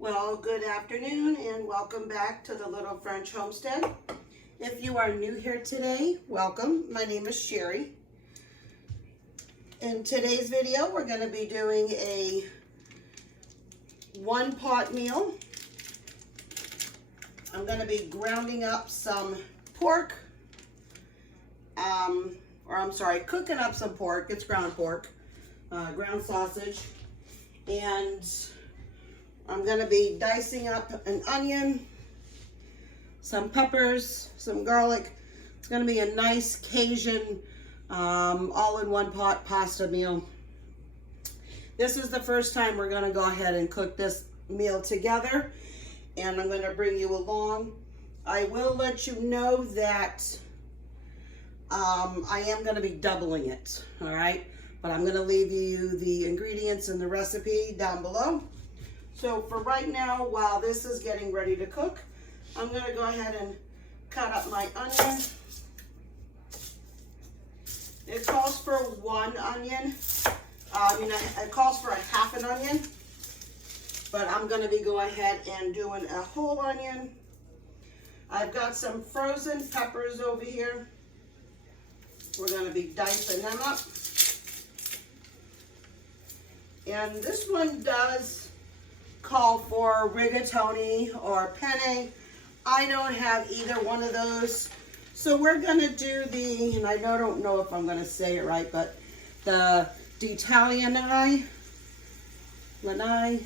Well, good afternoon and welcome back to the Little French Homestead. If you are new here today, welcome. My name is Sherry. In today's video, we're going to be doing a one-pot meal. I'm going to be grounding up some pork, cooking up some pork. It's ground pork, ground sausage, and I'm going to be dicing up an onion, some peppers, some garlic. It's going to be a nice Cajun all-in-one pot pasta meal. This is the first time we're going to go ahead and cook this meal together, and I'm going to bring you along. I will let you know that I am going to be doubling it, all right? But I'm going to leave you the ingredients and the recipe down below. So for right now, while this is getting ready to cook, I'm going to go ahead and cut up my onion. It calls for one onion. It calls for a half an onion, but I'm going to be going ahead and doing a whole onion. I've got some frozen peppers over here. We're going to be dicing them up. And this one does call for rigatoni or penne. I don't have either one of those. So we're going to do and I don't know if I'm going to say it right, but the d'Italianai, lanai,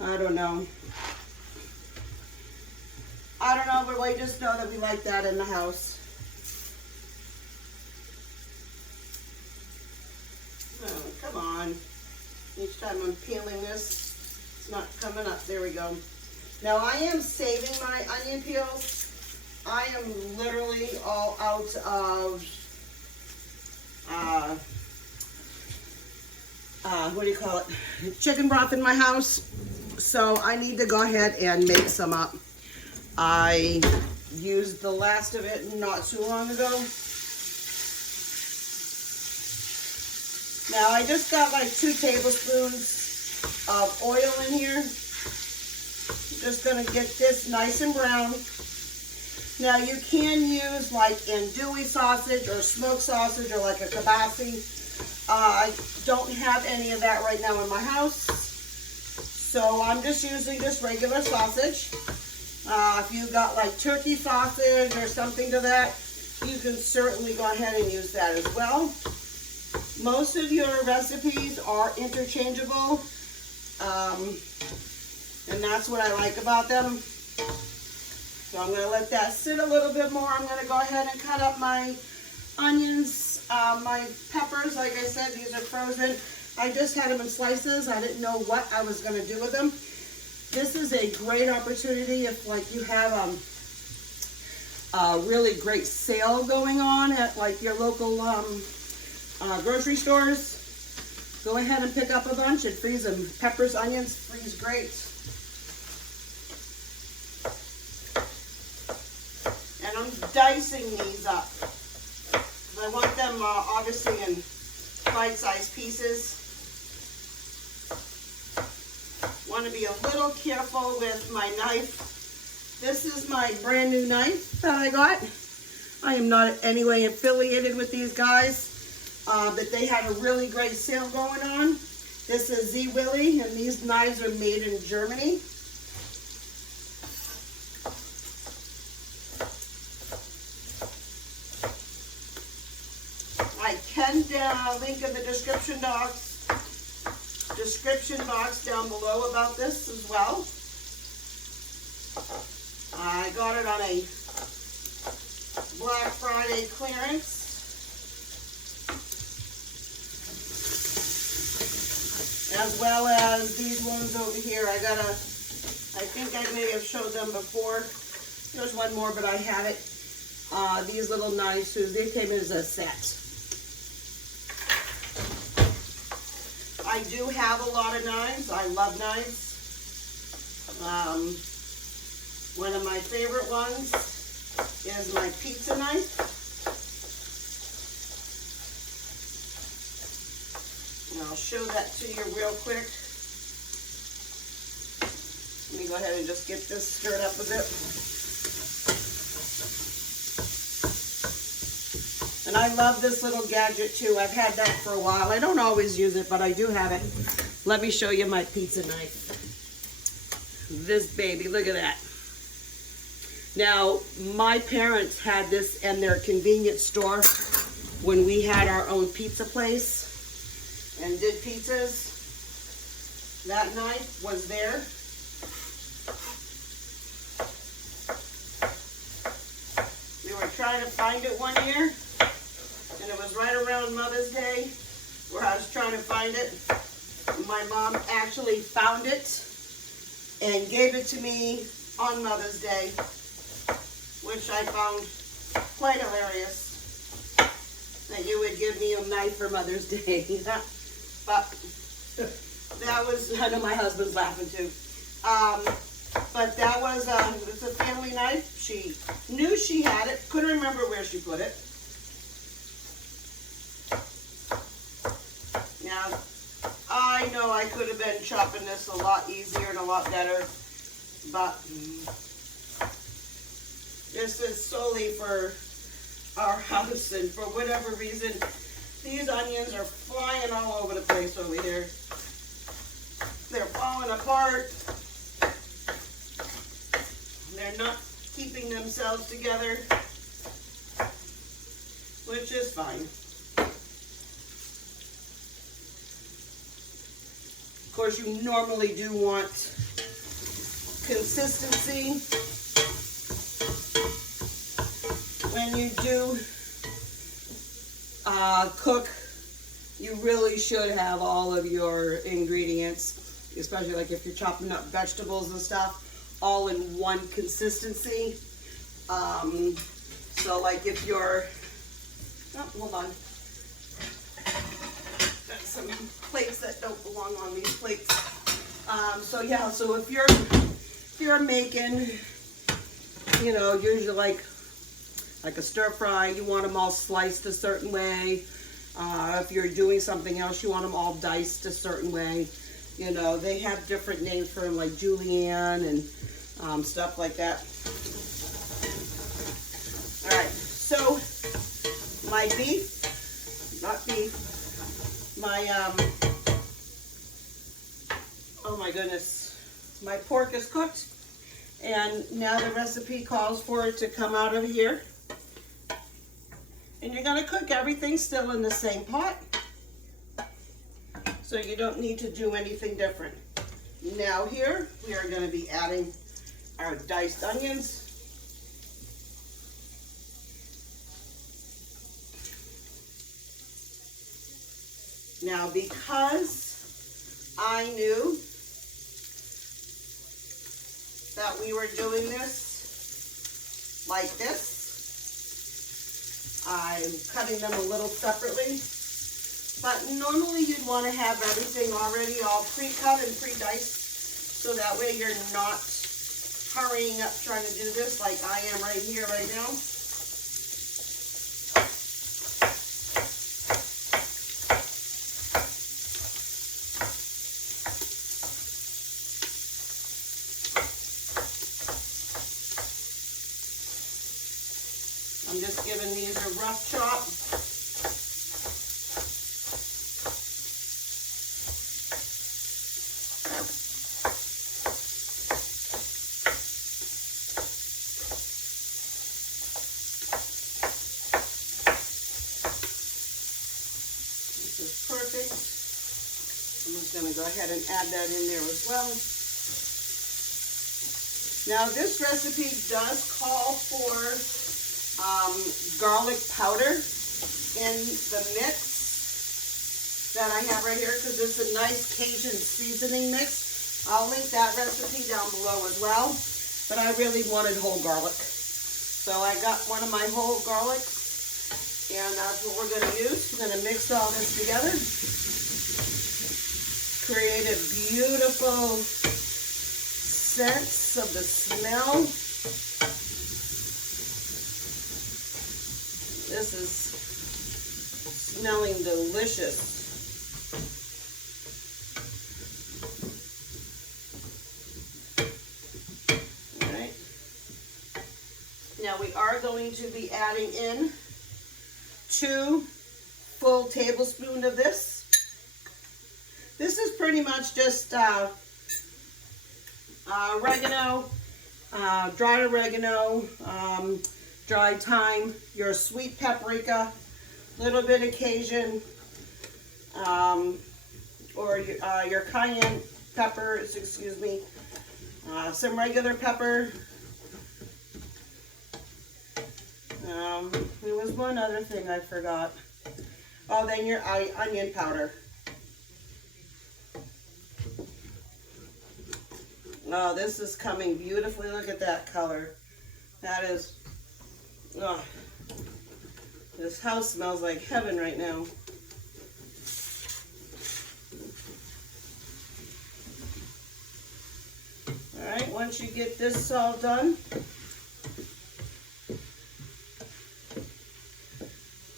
I don't know, but we just know that we like that in the house. Oh, come on. Each time I'm peeling this, it's not coming up. There we go. Now I am saving my onion peels. I am literally all out of, chicken broth in my house. So I need to go ahead and make some up. I used the last of it not too long ago. Now I just got like 2 tablespoons of oil in here. Just gonna get this nice and brown. Now you can use like andouille sausage or smoked sausage or like a kibasi. I don't have any of that right now in my house. So I'm just using just regular sausage. If you got like turkey sausage or something to that, you can certainly go ahead and use that as well. Most of your recipes are interchangeable, and that's what I like about them. So I'm going to let that sit a little bit more. I'm going to go ahead and cut up my onions, my peppers. Like I said, these are frozen. I just had them in slices. I didn't know what I was going to do with them. This is a great opportunity if like you have a really great sale going on at like your local grocery stores. Go ahead and pick up a bunch and freeze them. Peppers, onions, freeze great. And I'm dicing these up. I want them obviously in bite-sized pieces. Want to be a little careful with my knife. This is my brand new knife that I got. I am not in any way affiliated with these guys. But they had a really great sale going on. This is Z Willy, and these knives are made in Germany. I can link in the description box down below about this as well. I got it on a Black Friday clearance. As well as these ones over here. I think I may have showed them before. There's one more, but I had it. These little knives, so they came as a set. I do have a lot of knives. I love knives. One of my favorite ones is my pizza knife. And I'll show that to you real quick. Let me go ahead and just get this stirred up a bit. And I love this little gadget too. I've had that for a while. I don't always use it, but I do have it. Let me show you my pizza knife. This baby, look at that. Now, my parents had this in their convenience store when we had our own pizza place and did pizzas. That knife was there. We were trying to find it one year, and it was right around Mother's Day where I was trying to find it. My mom actually found it and gave it to me on Mother's Day, which I found quite hilarious, that you would give me a knife for Mother's Day. But that was, I know my husband's laughing too. But that was, it's a family knife. She knew she had it, couldn't remember where she put it. Now, I know I could have been chopping this a lot easier and a lot better, but this is solely for our house, and for whatever reason, these onions are flying all over the place over here. They're falling apart. They're not keeping themselves together, which is fine. Of course, you normally do want consistency when you do cook. You really should have all of your ingredients, especially like if you're chopping up vegetables and stuff, all in one consistency. So like if you're, oh, hold on. Got some plates that don't belong on these plates. So yeah, so if you're making, you know, usually like a stir fry, you want them all sliced a certain way. If you're doing something else, you want them all diced a certain way. You know, they have different names for them, like julienne and stuff like that. All right, so my oh my goodness, my pork is cooked, and now the recipe calls for it to come out of here. And you're going to cook everything still in the same pot, so you don't need to do anything different. Now here, we are going to be adding our diced onions. Now, because I knew that we were doing this like this, I'm cutting them a little separately. But normally you'd want to have everything already all pre-cut and pre-diced, so that way you're not hurrying up trying to do this like I am right here, right now. I'm just giving these a rough chop. This is perfect. I'm just going to go ahead and add that in there as well. Now this recipe does call for garlic powder in the mix that I have right here, because it's a nice Cajun seasoning mix. I'll link that recipe down below as well, but I really wanted whole garlic. So I got one of my whole garlics, and that's what we're going to use. We're going to mix all this together, create a beautiful sense of the smell. This is smelling delicious. Now we are going to be adding in 2 full tablespoons of this. This is pretty much just oregano, dried oregano, dried thyme, your sweet paprika, little bit of Cajun, or your cayenne peppers, excuse me, some regular pepper. There was one other thing I forgot. Oh, then your onion powder. Oh, this is coming beautifully. Look at that color. That is, oh, this house smells like heaven right now. All right, once you get this all done,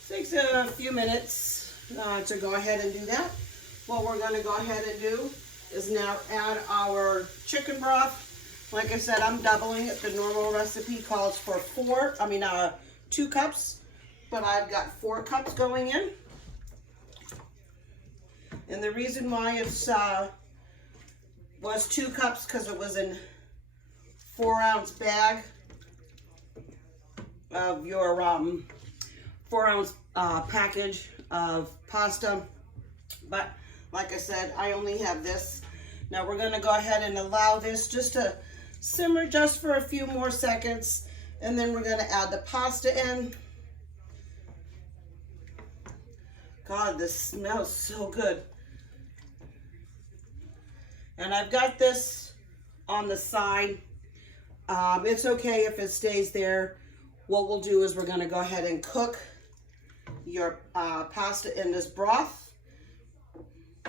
takes a few minutes to go ahead and do that. What we're going to go ahead and do is now add our chicken broth. Like I said, I'm doubling it. The normal recipe calls for 2 cups, but I've got 4 cups going in. And the reason why it was 2 cups because it was in 4-ounce bag of your 4-ounce package of pasta. But like I said, I only have this. Now we're going to go ahead and allow this just to simmer just for a few more seconds, and then we're going to add the pasta in. God, this smells so good. And I've got this on the side. It's okay if it stays there. What we'll do is we're going to go ahead and cook your pasta in this broth.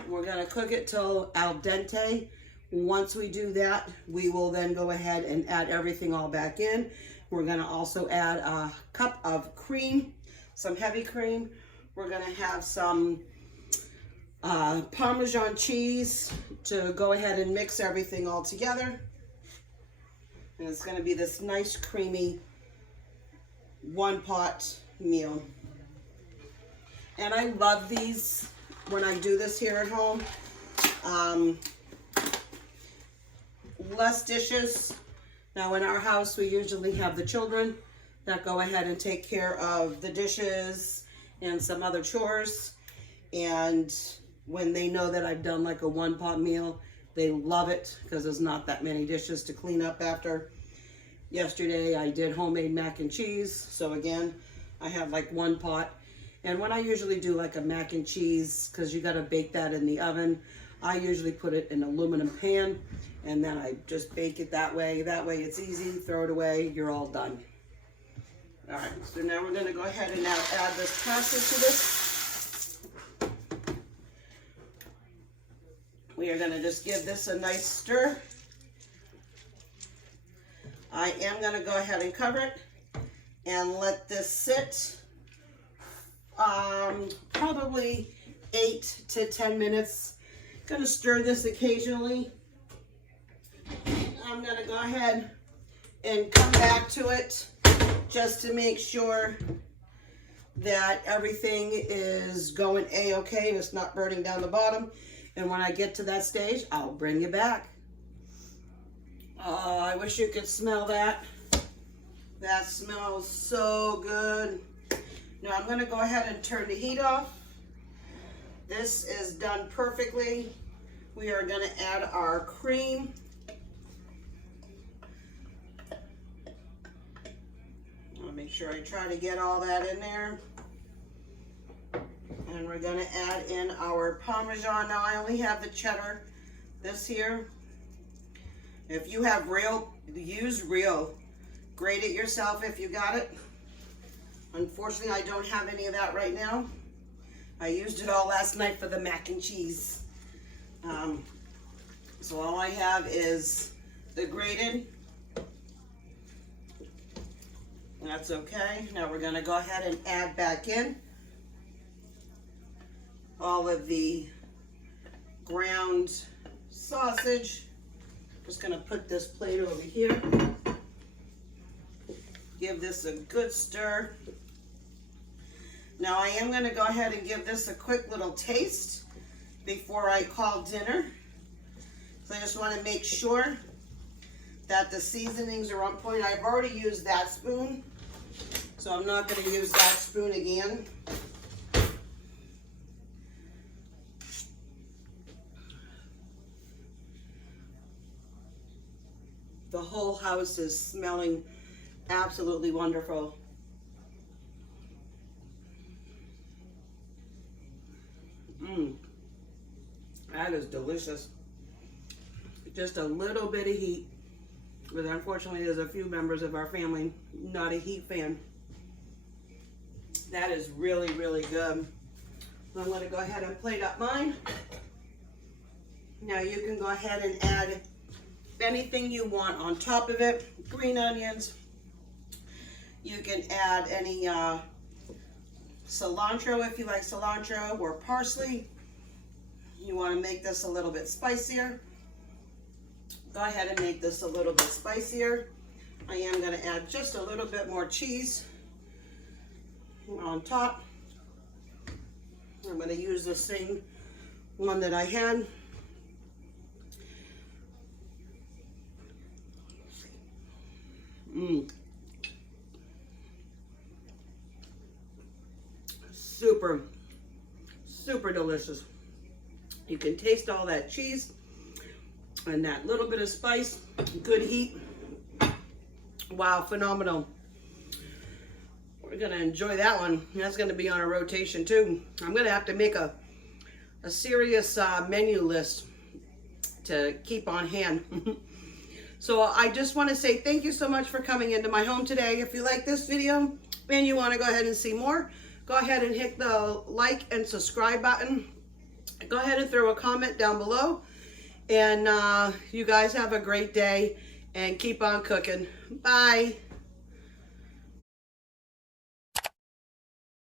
We're going to cook it till al dente. Once we do that, we will then go ahead and add everything all back in. We're going to also add a cup of cream, some heavy cream. We're going to have some Parmesan cheese to go ahead and mix everything all together. And it's going to be this nice creamy 1-pot meal. And I love these when I do this here at home. Less dishes. Now in our house we usually have the children that go ahead and take care of the dishes and some other chores. And when they know that I've done like a 1-pot meal, they love it because there's not that many dishes to clean up after. Yesterday I did homemade mac and cheese. So again, I have like 1 pot. And when I usually do like a mac and cheese, because you got to bake that in the oven, I usually put it in an aluminum pan, and then I just bake it that way. That way it's easy, throw it away, you're all done. All right, so now we're going to go ahead and now add this pasta to this. We are going to just give this a nice stir. I am going to go ahead and cover it and let this sit probably 8 to 10 minutes. Gonna stir this occasionally. I'm gonna go ahead and come back to it just to make sure that everything is going a-okay and it's not burning down the bottom. And when I get to that stage, I'll bring you back. Oh, I wish you could smell that. That smells so good. Now I'm going to go ahead and turn the heat off. This is done perfectly. We are going to add our cream. I'll make sure I try to get all that in there. And we're going to add in our Parmesan. Now I only have the cheddar, this here. If you have real, use real. Grate it yourself if you got it. Unfortunately, I don't have any of that right now. I used it all last night for the mac and cheese. So all I have is the grated. That's okay. Now we're going to go ahead and add back in all of the ground sausage. Just going to put this plate over here. Give this a good stir. Now I am going to go ahead and give this a quick little taste before I call dinner. So I just want to make sure that the seasonings are on point. I've already used that spoon, so I'm not going to use that spoon again. The whole house is smelling absolutely wonderful. That is delicious. Just a little bit of heat, but unfortunately there's a few members of our family not a heat fan. That is really, really good. I'm going to go ahead and plate up mine. Now you can go ahead and add anything you want on top of it. Green onions. You can add any cilantro if you like cilantro, or parsley. You want to make this a little bit spicier. Go ahead and make this a little bit spicier. I am going to add just a little bit more cheese on top. I'm going to use the same one that I had. Super, super delicious. You can taste all that cheese and that little bit of spice, good heat. Wow, phenomenal. We're gonna enjoy that one. That's gonna be on a rotation too. I'm gonna have to make a serious menu list to keep on hand. So I just want to say thank you so much for coming into my home today. If you like this video and you want to go ahead and see more, go ahead and hit the like and subscribe button. Go ahead and throw a comment down below. And you guys have a great day and keep on cooking. Bye.